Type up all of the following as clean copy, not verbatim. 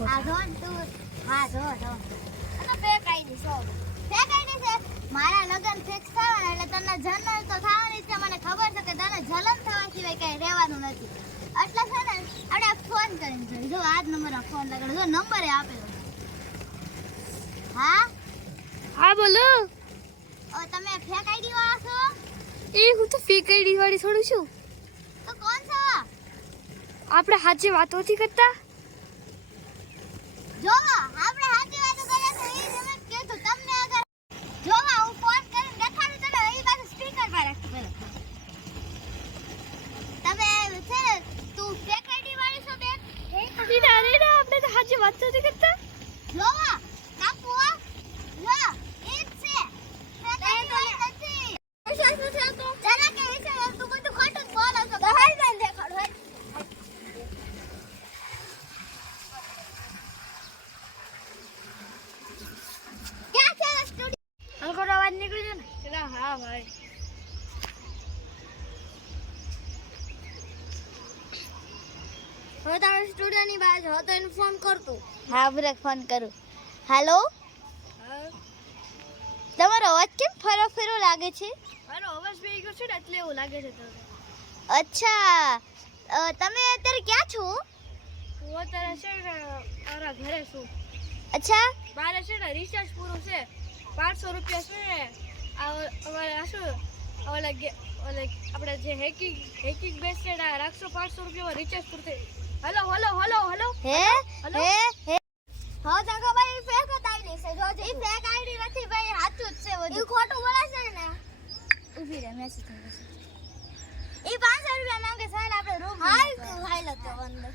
આ જો તું હા જો અને ફેક આઈડી છે મારા લગન ફિક્સ થવાના એટલે તને જન્મ તો થવાની છે મને ખબર છે કે તને જલન થવા સિવાય કઈ રહેવાનું નથી એટલે છે ને આપણે ફોન કરીને જોઈ જો આ જ નંબર ફોન લગાડો જો નંબર એ આપેલો હા બોલો ઓ તમે ફેક આઈડી વાળા છો એ હું તો ફેક આઈડી વાળી થોડું છું તો કોણ છો આપણે સાચી વાતો નથી કરતા જો આપણે સાચી વાતો કરે છે એ તમે કે તો તમને અગર જો હું ફોન કરીને દેખાડું તને એ બાજુ સ્પીકર પર રાખ પેલો તમે છે તું ફેક આઈડી વાળી છો બેન અરે આપણે તો સાચી વાતો નથી કરતા જો કાપુ જો એ છે ફેક આઈડી વાળી નથી વિશ્વાસ નથી આવતો જરા કે વિશ્વાસ તું બધું ખોટું જ બોલો છો તો હાલ બેન દેખાડ હાલ ક્યાં છે સ્ટુડિયો હલકો અવાજ નીકળી છે ને હા ભાઈ હવે તારો સ્ટુડિયોની બહાર હો તો એને ફોન કરતું હા બ્રેક ફોન કરું હેલો તમારો અવાજ કેમ ફરો લાગે છે મારો અવાજ ભી ગયો છે ને એટલે એવું લાગે છે તમને અચ્છા તમે અત્યારે ક્યાં છો હું અત્યારે છે ને મારા ઘરે છું અચ્છા મારે છે ને રિચાર્જ પૂરું છે 500 રૂપિયા છે ને અમારે આ શું આપણે જે હેકિંગ બેસ છે ને રાખશો 500 રૂપિયામાં રિચાર્જ પૂરું થઈ હલો હે હા જાગો ભાઈ ફેક આઈડી છે જો એ ફેક આઈડી નથી ભાઈ સાચું જ છે બધું ખોટું બોલે છે ને ઉભી રહે મેસેજ થઈ ગયો એ 500 રૂપિયા માંગે સાહેબ આપણે રૂમ હાલ તો અંદર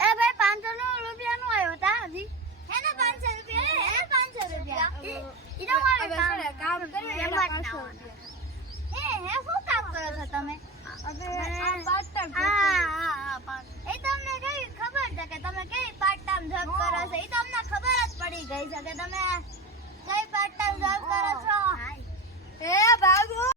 એ ભાઈ 500 નો રૂપિયા નો આવ્યો તા હજી હે ને 500 રૂપિયા હે 500 રૂપિયા ઈ તો મારે કામ કરી એમાં 500 રૂપિયા હે શું કામ કરો છો તમે હવે આ પાર્ટ ટાઈમ એ તમને કઈ ખબર છે કે તમે કઈ પાર્ટ ટાઈમ જોબ કરો છો એ તો અમને ખબર જ પડી ગઈ છે કે તમે કઈ પાર્ટ ટાઈમ જોબ કરો છો